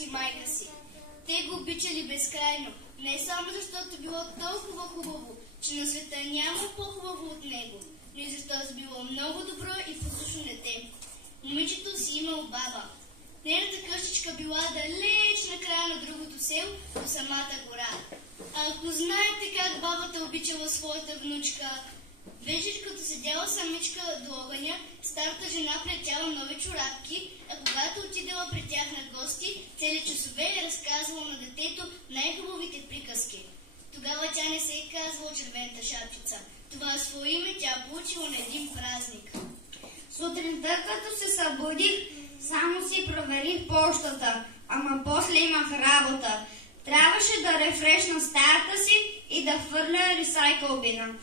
си и майка си. Те го обичали безкрайно, не само защото било толкова хубаво, че на света няма по-хубаво от него, но и защото било много добро и послушно дете. Момичето си имал баба. Нейната къщичка била далеч на края на другото село, по самата гора. А ако знаете как бабата обичала своята внучка, вечер като седяла самичка до огъня, старата жена плетяла нови чорапки, а когато отидела при тях на гости, цели часове е разказвала на детето най-хубавите приказки. Тогава тя не се е казвала червената шапчица. Това свое име тя получила на един празник. Сутринта, като се събудих, само си проверих пощата, ама после имах работа. Трябваше да рефрешна стаята си и да хвърля ресайклбина.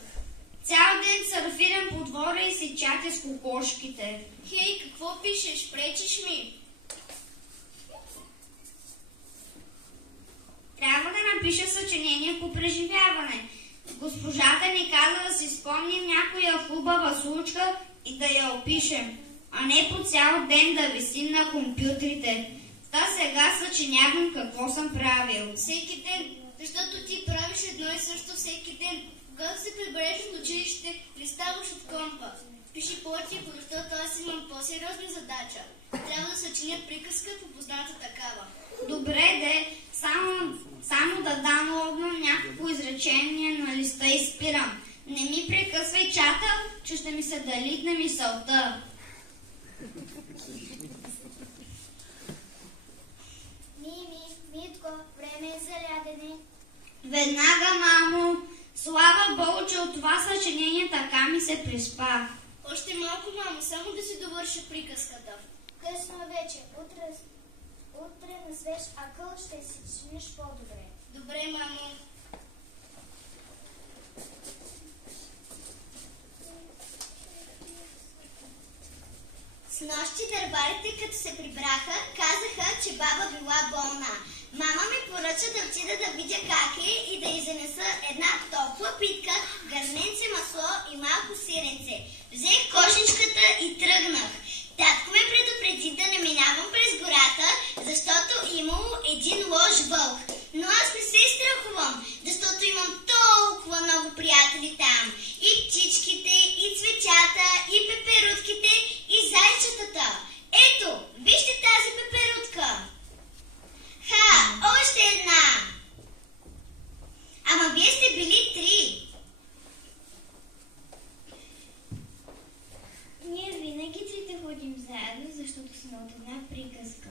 Цял ден сърфирам по двора и се чатя с кокошките. Хей, какво пишеш? Пречиш ми? Трябва да напиша съчинение по преживяване. Госпожата ни каза да си спомним някоя хубава случка и да я опишем, а не по цял ден да висим на компютрите. Та сега съчинявам какво съм правил. Всеки ден, защото ти правиш едно и също всеки ден. Когато се прибереш от училище, не ставаш от компа. Пиши по-тихо, защото аз имам по-сериозна задача. Трябва да съчиня приказка по позната такава. Добре, де, само да даунлодвам някакво изречение на листа и спирам. Не ми прекъсвай чата, че ще ми се далитне мисълта. Митко, време е за лягане. Веднага, мамо. Слава Богу, че от това съчинение така ми се приспа. Още малко, мамо, само да си довърша приказката. Късно вече. Утре на свеж акъл ще си чиниш по-добре. Добре, мамо. Снощи дърбарите, като се прибраха, казаха, че баба била болна. Мама ми поръча да отида да видя как е и да й занеса една топла питка, гърненце масло и малко сиренце. Взех кошничката и тръгнах. Татко ме предупреди да не минавам през гората, защото имало един лош вълк. Но аз не се страхувам, защото имам толкова много приятели там. И птичките, и цветята, и пеперутките, и зайчетата. Ето, вижте тази пеперутка. Ха, още една. Ама вие сте били 3. Ние винаги трите ходим заедно, защото сме от една приказка.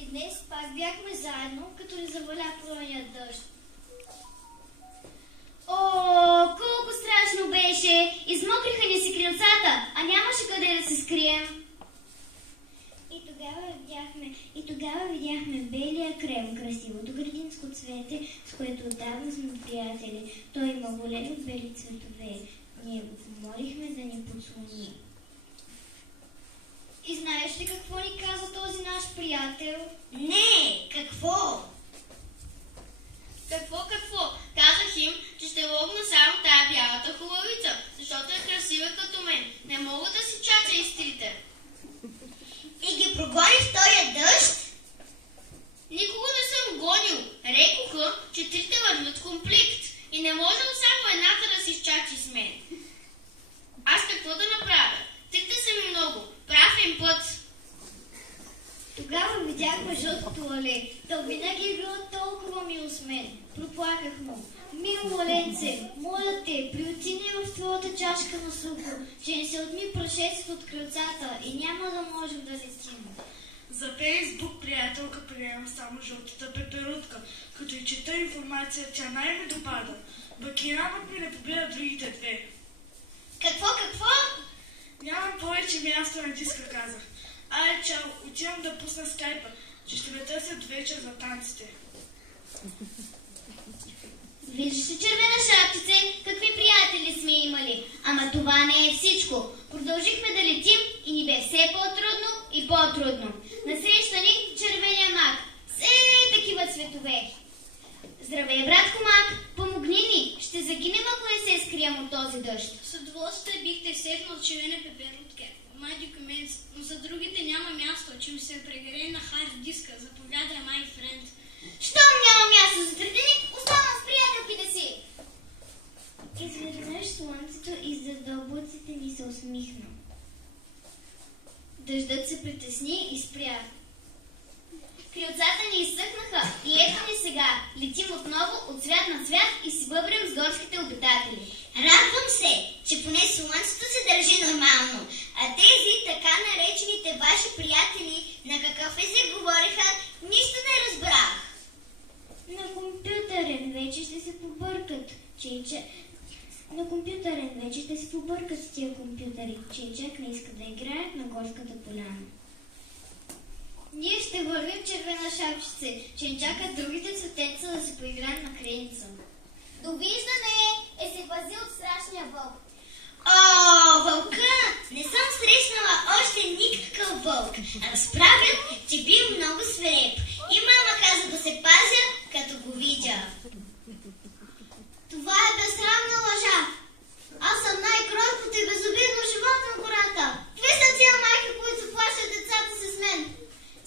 И днес пак бяхме заедно, като ни заваля прония дъжд. О, колко страшно беше! Измокриха ни си крилцата, а нямаше къде да се скрием. И тогава видяхме белия крем, красивото градинско цвете, с което отдавна сме приятели. Той има големи бели цветове. Ние го помолихме да ни подслони. И знаеш ли какво ни каза този наш приятел? Не, какво? Какво? Казах им, че ще ловна само тая бялата хубавица, защото е красива като мен. Не мога да си чатя изтрите. И ги прогони в този дъжд? Никога не съм гонил. Рекоха, че трите вървят комплект и не можем само едната да си изчачи с мен. Аз какво да направя? Трите са ми много. Прав им път. Тогава видяхме жълтото лале. То винаги е било толкова мило с мен. Проплаках му. Мило ленце, моля те, приотини в твоята чашка на сухо, че не се отми прашецът от крилцата и няма да можем да летим. За Фейсбук приятелка приема само жълтата пеперутка. Като и чета информация, тя най-ме допада. Бакиянът ми не погледа другите две. Какво? Нямам повече място на диска, казах. Ай, чао, отивам да пусна скайпа, че ще ме търсят вечер за танците. Виждаш ли, червена шапчице, какви приятели сме имали. Ама това не е всичко. Продължихме да летим и ни бе все по-трудно и по-трудно. Насреща ни червения мак. Все такива цветове. Здравей, братко мак, помогни ни. Ще загинем, ако не се скрием от този дъжд. С удоволствие бихте седнал червена пеперутка, май документ, но за другите няма място, че ми се прегре на хард диска. Заповядай, май френд. Щом няма място за третеник, оставам с приятелките си. Изведнъж слънцето иззад дълбоците ни се усмихна. Дъждът се притесни и спря. Крилцата ни изсъхнаха и ето ни сега. Летим отново от свят на свят и си бъбрем с горските обитатели. Радвам се, че поне слънцето се държи нормално, а тези така наречените ваши приятели на какъв език говореха, нищо не разбрах. На компютърен вече ще се побъркат, На компютърен вече ще се побъркат с тия компютъри. Чинчак не иска да играят на горската поляна. Ние ще вървим червена шапчице. Чинчака другите цветеца да се поиграят на креница. Довиждане е се пази от страшния вълк. О, вълка! Не съм срещнала още никакъв вълк. Разправят, че бил много свиреп. И мама каза да се пазя, като го видя. Това е безсрамна лъжа. Аз съм най-кроткото и безобидно животно в гората. Какви са тия майки, които заплащат децата си с мен?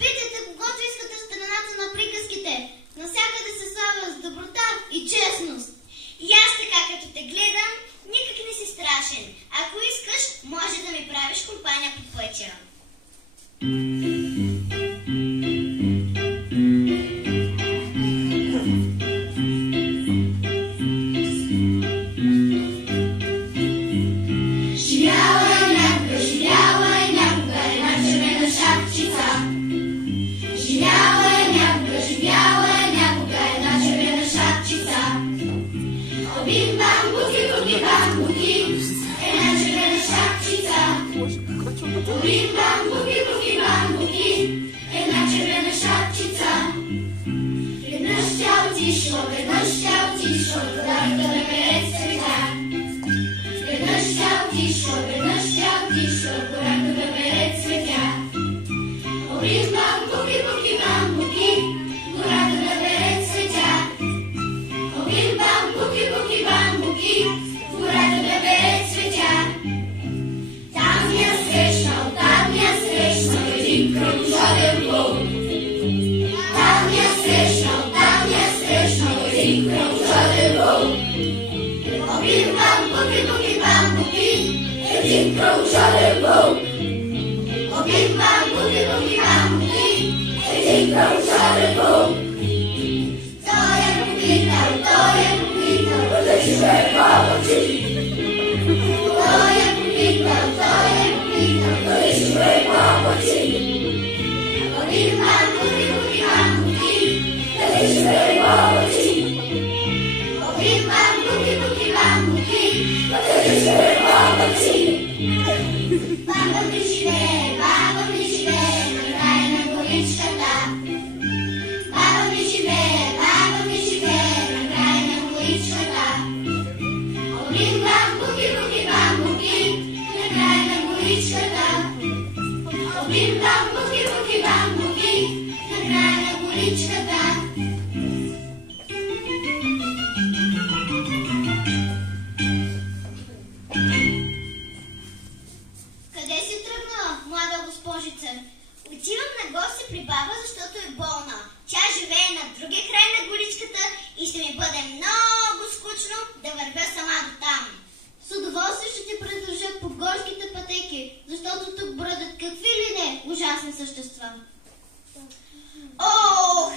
Питайте когото искате в страната на приказките. Навсякъде се славя с доброта и честност. И аз така, като те гледам, никак не си страшен. Ако искаш, може да ми правиш компания по пътя. Отивам на гости при баба, защото е болна. Тя живее на другия край на горичката и ще ми бъде много скучно да вървя сама до там. С удоволствие ще ти придружа по горските пътеки, защото тук бродят какви ли не ужасни същества. О,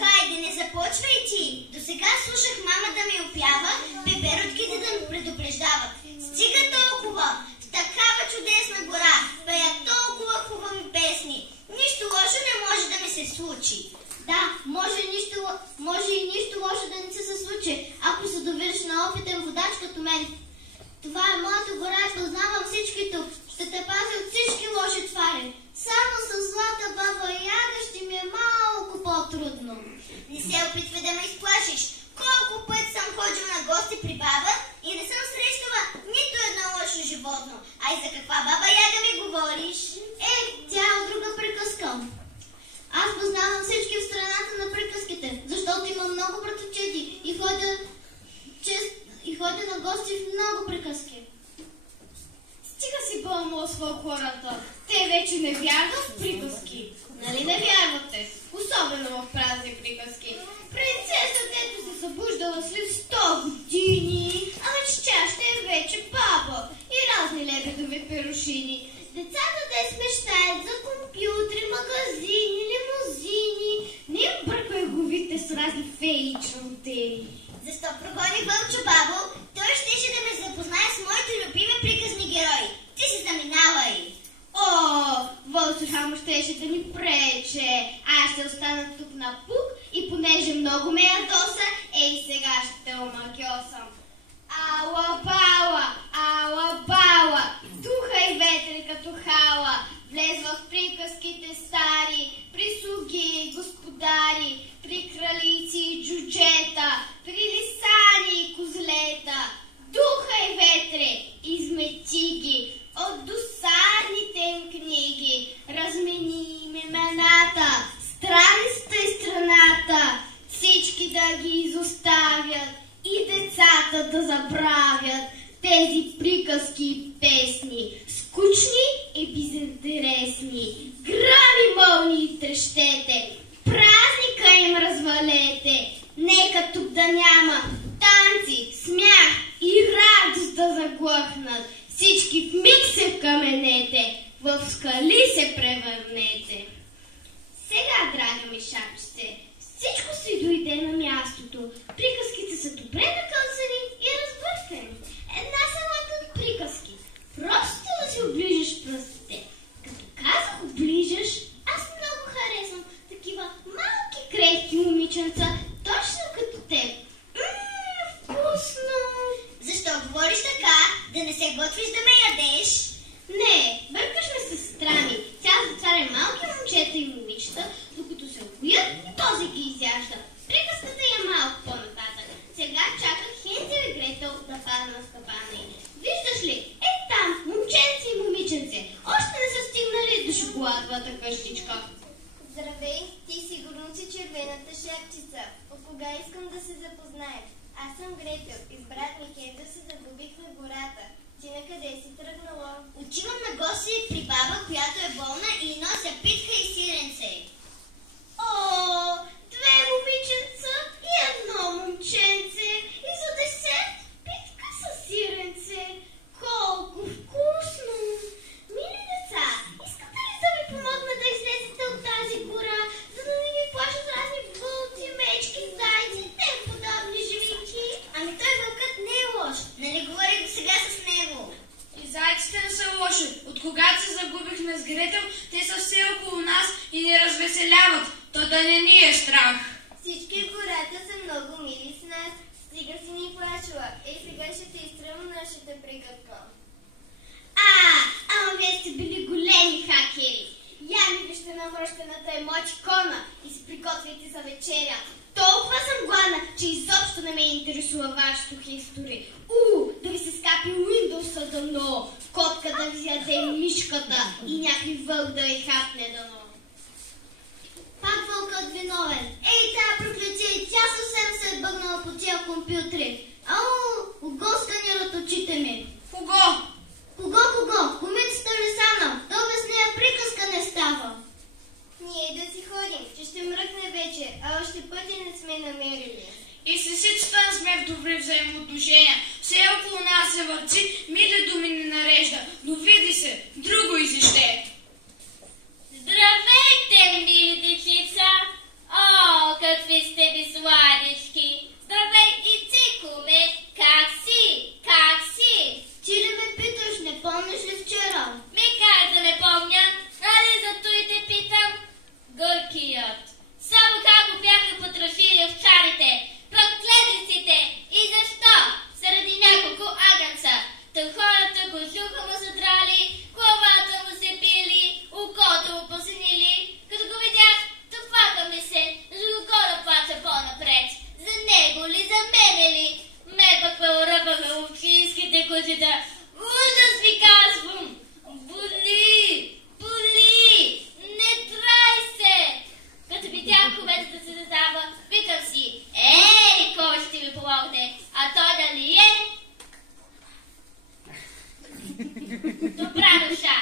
хайде, не започвай ти! До сега слушах мама да ми опява, пеперутките да ми предупреждават. Стига толкова! В такава чудесна гора пеят толкова хубави песни. Нищо лошо не може да ми се случи. Да, може и нищо лошо да не се случи, ако се довериш на опитен водач като мен. Това е моята гора и познавам всички тук. Ще те пазя от всички лоши твари. Само с злата баба Яга ще ми е малко по-трудно. Не се опитвай да ме изплашиш. Колко път съм ходил на гости при баба и не съм срещала нито едно лошо животно. А и за каква баба Яга ми говориш? Тя е от друга приказка. Аз познавам всички в страната на приказките, защото имам много братовчети и ходя на гости в много приказки. ядосвал хората. Те вече не вярват в приказки. Нали не вярвате? Особено в празни приказки. Принцесата, ето се събуждала след 100 години, ама чаща е вече баба и разни лебедови перушини. Децата днес мечтаят за компютри, магазини, лимузини. Не им бъркай главите с разни феи и чародеи. Защо прогони Вълчо бабо? Той щеше да ме запознае с моите любими приказни герои. Ти си заминавай! О, Вълчо хамо щеше да ни прече. Аз ще остана тук на пук и понеже много ме ядоса, ей сега ще омагьосам. Ала бала, духа и ветри като хала, влез в приказките стари, при слуги и господари, при кралици и джуджета, при лисани и козлета. Духа и ветри, измети ги от досадните им книги, размени им имената, страницата и страната, всички да ги изоставят и децата да забравят тези приказки и песни, скучни и безинтересни. Грами мълни трещете, празника им развалете, нека тук да няма танци, смях и радост да заглъхнат. Всички в миг се вкаменете, в скали се превърнете. Сега, драга ми шапче, всичко си дойде на мястото. Приказките са добре накълцани и развъртени. Една салата от приказки. Просто да си оближеш пръстите. Като казах оближеш, аз много харесвам такива малки крехки момиченца, точно като теб. Вкусно! Защо говориш така? Да не се готвиш да ме ядеш? Не, бъркаш ме с сестра ми. Тя зацаря малки момчета и момичета, докато се опоят и този ги изяжда. Приказката е малко по-нататък. Сега чаках Хензел и Гретел да падна с капана й. Виждаш ли? Е там, момченце и момиченце. Още не са стигнали до шоколадовата къщичка. Здравей, ти сигурно си червената шапчица. От кога искам да се запознаем? Аз съм Гретел и с брат ми Хензел се загубихме в гората. Ти на къде си тръгнала? Отивам на гости при баба, която е болна и нося питка и сиренце. О, две момиченца и едно момченце. И за десерт питка с сиренце. Колко вкусно! Мили деца, искате ли да ви помогна да излезете от тази гора, за да не ви плашат разни вълци, мечки, зайци, тем подобни живинки? Ами той вълкът не е лош. Нали говорих до сега с него? И зайците не са лоши. От когато се загубихме с Гретел, те са все около нас и ни развеселяват. То да не ни е страх. Всички в гората са много мили с нас. Стига си ни плашила. Ей, сега ще те изтръвам нашата приказка. Ама вие сте били големи хакери. Я ми вижте намръщената емотикона и се приготвяйте за вечеря. Толкова съм гладна, че изобщо не ме интересува вашето хистори. Да ви се скапи Windows-а дано, котка да ви яде мишката и някой вълк да ви хапне дано. Пак вълкът виновен. Ей, тая проклятие, тя съвсем се е бъгнала по тия компютри. Кого сканират очите ми? Кого? Кого? Комицата Лисана. То без нея приказка не става. Ние да си ходим, че ще мръкне вече, а още пътя не сме намерили. И с лисицата не сме в добри взаимоотношения. Все около нас се върти, мили думи не нарежда, но види се, друго изище. Здравейте, мили дечица! О, какви сте ви сладички! Здравей и ти, куме! Как си? Ти ли ме питаш, не помниш ли вчера? Как да не помня? Нали за той те питам? Горкият! Само как го бяха потрафили овчарите, проклетниците! И защо? Заради няколко агънца. Та хората го жуха му задрали, главата му се били, окото му посинили. Като го видях, топака ми се, за кого да плача по-напред. За него ли, за мене ли? Ме пък ме уръбаха общинските кучета. Ужас ви казвам! Боли! Не трай се! Като видях кометата се задава, викам си, ей, кой ще ми помогне? А той дали е? Добра душа!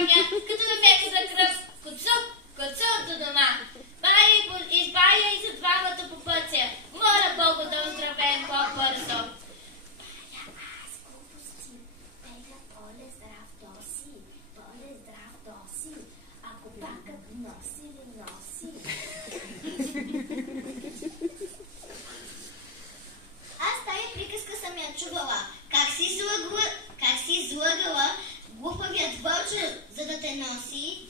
помня, като на фекса кръв, коцук до дома. Избая и за двамата по пътя. Моля Бога да оздравеем по-бързо. Аз глупости. Пега, поле здрав доси. Поле здрав доси. Ако бакът носи ли носи? Аз тая приказка съм я чувала. Как си излъгала глупавият вълчо, за да те носи?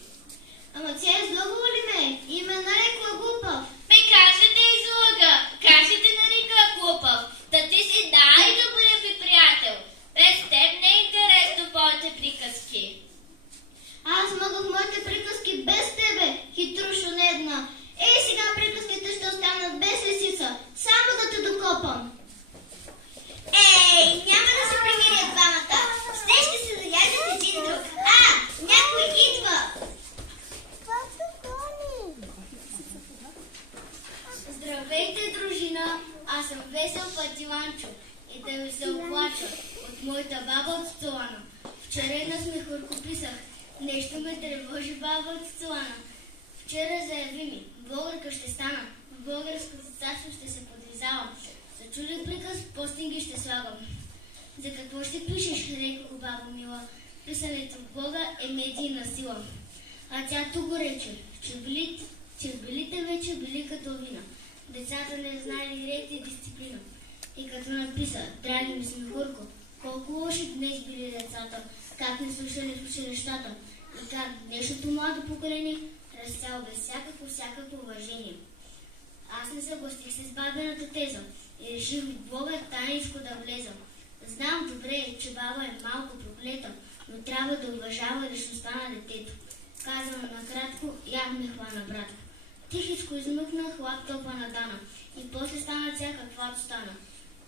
Ама тя излъгала ли ме? И ме нарекла глупав. Кажете излъга, кажете нарека глупав. Да ти си най-добрият ми приятел. Без теб не е интересно твоите приказки. Аз могох моите приказки без тебе, хитрушо недна. Ей, сега приказките ще останат без лисица. Само да те докопам. Ей, няма да се примирят двамата. Ще се заяждат един друг. Някой идва. Здравейте, дружина! Аз съм Весел Патиланчо и да ви се оплача от моята баба от Цуана. Вчера на смехурко писах. Нещо ме тревожи баба от Цуана. Вчера заяви ми, българка ще стана, в българското царство ще се подлизавам. За чуден приказ постинги ще слагам. За какво ще пишеш, рекох баба мила? Писането в Бога е медийна сила. А тя тук рече, чербелите вече били като вина. Децата не знали ред и дисциплина. И като написа, драги ми смехурко, колко лоши днес били децата, как не слушали в училищата и как днешното младо поколение разцяло без всякакво уважение. Аз не съгласих се с бабената теза и реших в Бога тайничко да влезам. Знам добре, че баба е малко проклета, но трябва да уважава личността на детето. Казано накратко, яг ме хвана братко. Тихичко измъкнах лаптопа на Дана и после стана тя каквато стана.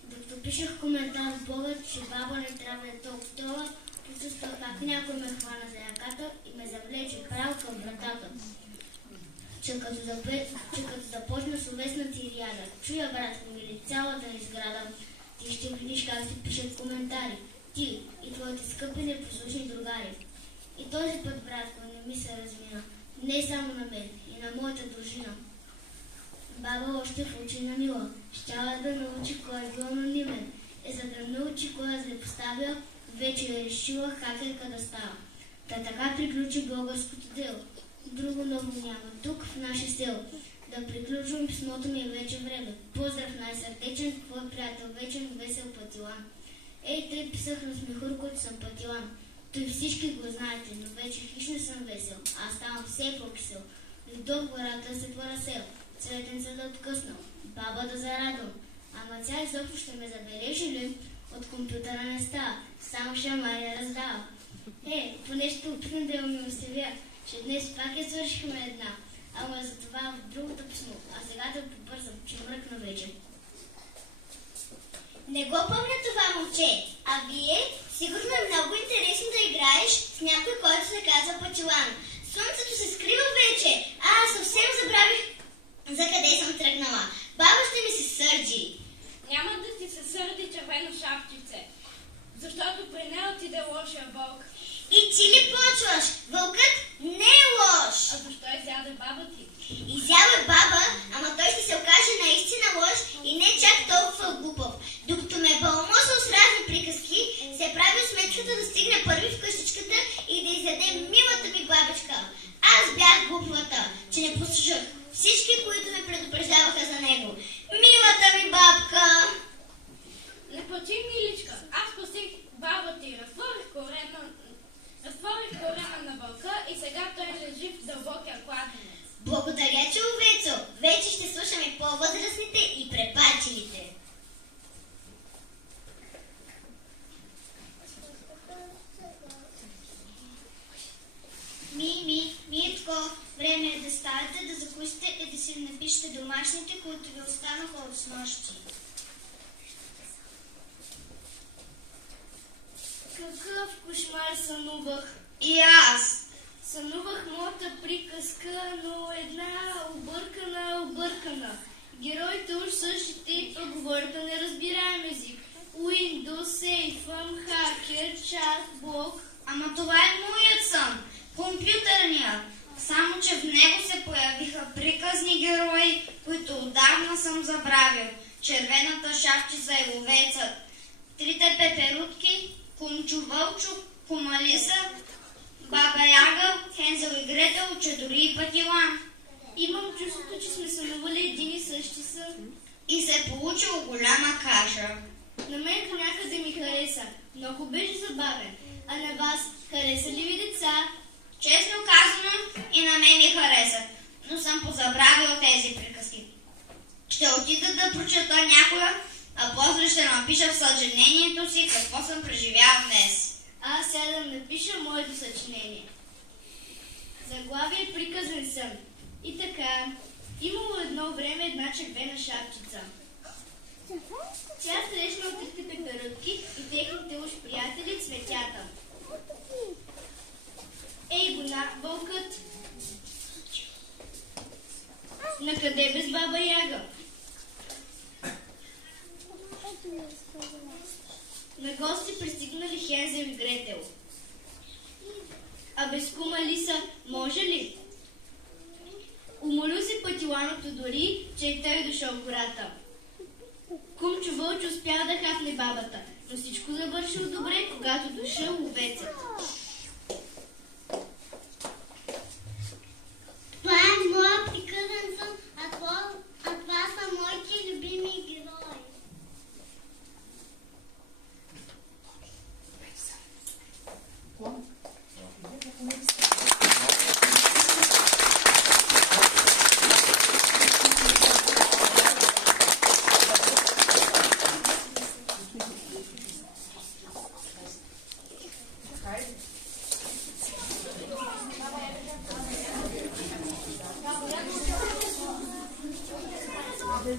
Докато пишех коментар в Бога, че баба не трябва да е толкова строга, почувствах как някой ме хвана за яката и ме завлече право към вратата. Че като започна словесна тирияда, чуя, братко мили, цялата изграда, ти ще видиш как се пишат коментари. Ти и твоите скъпи непослушни другари. И този път, братко, не ми се размина. Не само на мен, и на моята дружина. Баба още в учи на Мила. Щяла да научи кой е бил анонимен. За да научи кой е злепоставя, вече е решила хакерка да става. Така приключи българското дело. Друго ново няма. Тук в наше село. Да приключвам писмото ми вече време. Поздрав най-сърдечен, твой приятел вечен, Весел Патилан. Ей, тъй писах на смехурко, че съм Патилан. Той всички го знаете, но вече хищ не съм весел. Аз ставам все по-кисел. Дойдох в гората се поразсел. Цветенца да откъснал. Баба да зарадвам. Ама тя изобщо ще ме забележи ли? От компютъра не става. Само шамария раздава. Поне ще опитам да я умилостивя, че днес пак я свършихме една. Ама за това в другото писмо. А сега да побързам, че мръкна вече. Не го помня това момче. А вие? Сигурно е много интересно да играеш с някой, който се казва Патилан. Слънцето се скрива вече. Аз съвсем забравих за къде съм тръгнала. Баба ще ми се сърди. Няма да ти се сърди, червено шапчице, защото при нея отиде лошия вълк. И ти ли почваш? Вълкът не е лош. А защо изяде баба ти? Изял е баба, ама той ще се окаже наистина лош и не чак толкова глупав. Докато ме е баламосал с разни приказки, се е правил сметката да стигне първи в къщичката и да изяде милата ми бабичка. Аз бях глупавата, че не послушах всички, които ме предупреждаваха за него. Милата ми бабка! Не плачи, миличка. Аз спасих баба ти, разтворих корема на вълка и сега той лежи в дълбокия кладенец. Благодаря, човецо! Вече ще слушаме по-възрастните и препачилите. Митко, време е да ставате, да закусите и да си напишете домашните, които ви останаха от снощи. Какъв кошмар сънувах. И аз. Сънувах моята приказка, но една объркана. Героите уж същите и пък говорят на неразбираем език. Windows, Сейфъм, Хакер, Чат, Блок. Ама това е моят сън. отдавна съм забравил. Червената шапчица и ловецът, трите пеперутки, Кумчо Вълчо, Кума Лиса, Баба Яга, Хензел и Гретел, че дори и Патилан. Имам чувството, че сме сънували един и същи сън. И се е получила голяма каша. На мен някъде ми хареса. Много беше забавен. А на вас хареса ли ви деца? Честно казано, и на мен ми хареса, но съм позабравил тези приказки. Ще отида да прочета някоя, а после ще напиша в съчинението си какво съм преживял днес. Аз сега да напиша моето съчинение. Заглавие приказен сън. И така, имало едно време една червена шапчица. Тя срещна от трите пеперутки и техните уж приятели цветята. Ей го на вълкът! Накъде без баба Яга? На гости пристигнали Хензел и Гретел. А без Кума Лиса може ли? Умолю се Патиланото дори, че и той дошъл в гората. Кумчо Вълчо успял да хапне бабата, но всичко завършило добре, когато дошъл ловецът.